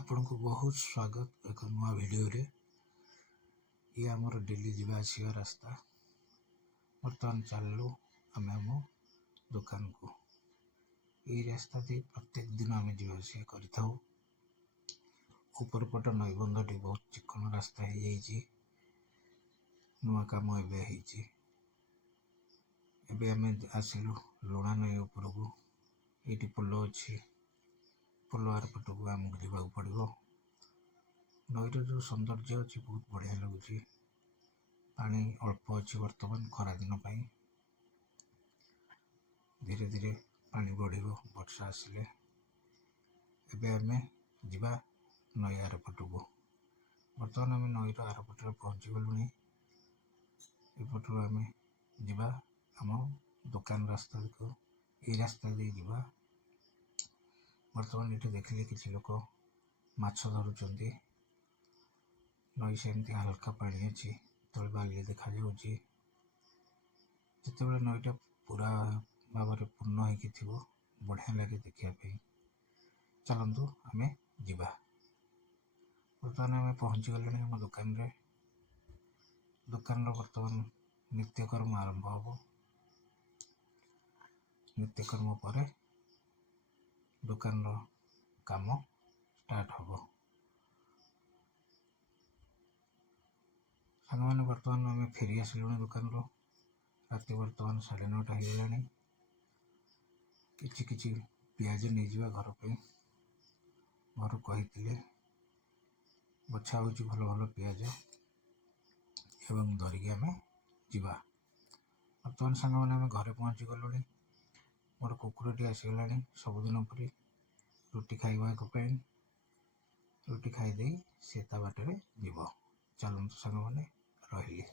ଆପଣଙ୍କୁ ବହୁତ ସ୍ୱାଗତ ଏକ ନୂଆ ଭିଡ଼ିଓରେ। ଇଏ ଆମର ଡେଲି ଯିବା ଆସିବା ରାସ୍ତା। ବର୍ତ୍ତମାନ ଚାଲିଲୁ ଆମେ ଆମ ଦୋକାନକୁ। ଏଇ ରାସ୍ତା ଦେଇ ପ୍ରତ୍ୟେକ ଦିନ ଆମେ ଯିବା ଆସିବା କରିଥାଉ। ଉପରପଟ ନଈବନ୍ଧଟି ବହୁତ ଚିକ୍କଣ ରାସ୍ତା ହେଇଯାଇଛି। ନୂଆ କାମ ଏବେ ହେଇଛି। ଏବେ ଆମେ ଆସିଲୁ ଲୁଣା ନଈ ଉପରକୁ। ଏଇଠି ପୋଲ ଅଛି। ପୋଲ ଆରପଟକୁ ଆମକୁ ଯିବାକୁ ପଡ଼ିବ। ନଈର ଯେଉଁ ସୌନ୍ଦର୍ଯ୍ୟ ଅଛି ବହୁତ ବଢ଼ିଆ ଲାଗୁଛି। ପାଣି ଅଳ୍ପ ଅଛି ବର୍ତ୍ତମାନ ଖରାଦିନ ପାଇଁ। ଧୀରେ ଧୀରେ ପାଣି ବଢ଼ିବ ବର୍ଷା ଆସିଲେ। ଏବେ ଆମେ ଯିବା ନଈ ଆରପଟକୁ। ବର୍ତ୍ତମାନ ଆମେ ନଈର ଆରପଟରେ ପହଞ୍ଚି ଗଲୁଣି। ଏପଟରୁ ଆମେ ଯିବା ଆମ ଦୋକାନ ରାସ୍ତାକୁ। ଏଇ ରାସ୍ତା ଦେଇ ଯିବା। ବର୍ତ୍ତମାନ ଏଠି ଦେଖିଲେ କିଛି ଲୋକ ମାଛ ଧରୁଛନ୍ତି। ନଈ ସେମିତି ହାଲକା ପାଣି ଅଛି, ତଳେ ବାଲି ଦେଖାଯାଉଛି। ଯେତେବେଳେ ନଈଟା ପୁରା ଭାବରେ ପୂର୍ଣ୍ଣ ହେଇକି ଥିବ ବଢ଼ିଆ ଲାଗେ ଦେଖିବା ପାଇଁ। ଚାଲନ୍ତୁ ଆମେ ଯିବା। ବର୍ତ୍ତମାନ ଆମେ ପହଞ୍ଚି ଗଲେଣି ଆମ ଦୋକାନରେ। ଦୋକାନର ବର୍ତ୍ତମାନ ନିତ୍ୟକର୍ମ ଆରମ୍ଭ ହେବ। ନିତ୍ୟକର୍ମ ପରେ ଦୋକାନର କାମ ଷ୍ଟାର୍ଟ ହେବ। ସାଙ୍ଗମାନେ ବର୍ତ୍ତମାନ ଆମେ ଫେରି ଆସିଲୁଣି ଦୋକାନରୁ। ରାତି ବର୍ତ୍ତମାନ 9:30 ହେଇଗଲାଣି। କିଛି ପିଆଜ ନେଇଯିବା ଘର ପାଇଁ। ଘରୁ କହିଥିଲେ ବଛା ହେଉଛି ଭଲ ଭଲ ପିଆଜ ଏବଂ ଧରିକି ଆମେ ଯିବା। ବର୍ତ୍ତମାନ ସାଙ୍ଗମାନେ ଆମେ ଘରେ ପହଞ୍ଚି ଗଲୁଣି। ମୋର କୁକୁରଟି ଆସିଗଲାଣି ସବୁଦିନ ପରି ରୁଟି ଖାଇବାକୁ ପାଇଁ। ରୁଟି ଖାଇଦେଇ ସେ ତା ବାଟରେ ଯିବ। ଚାଲନ୍ତୁ ସାଙ୍ଗମାନେ, ରହିଲି।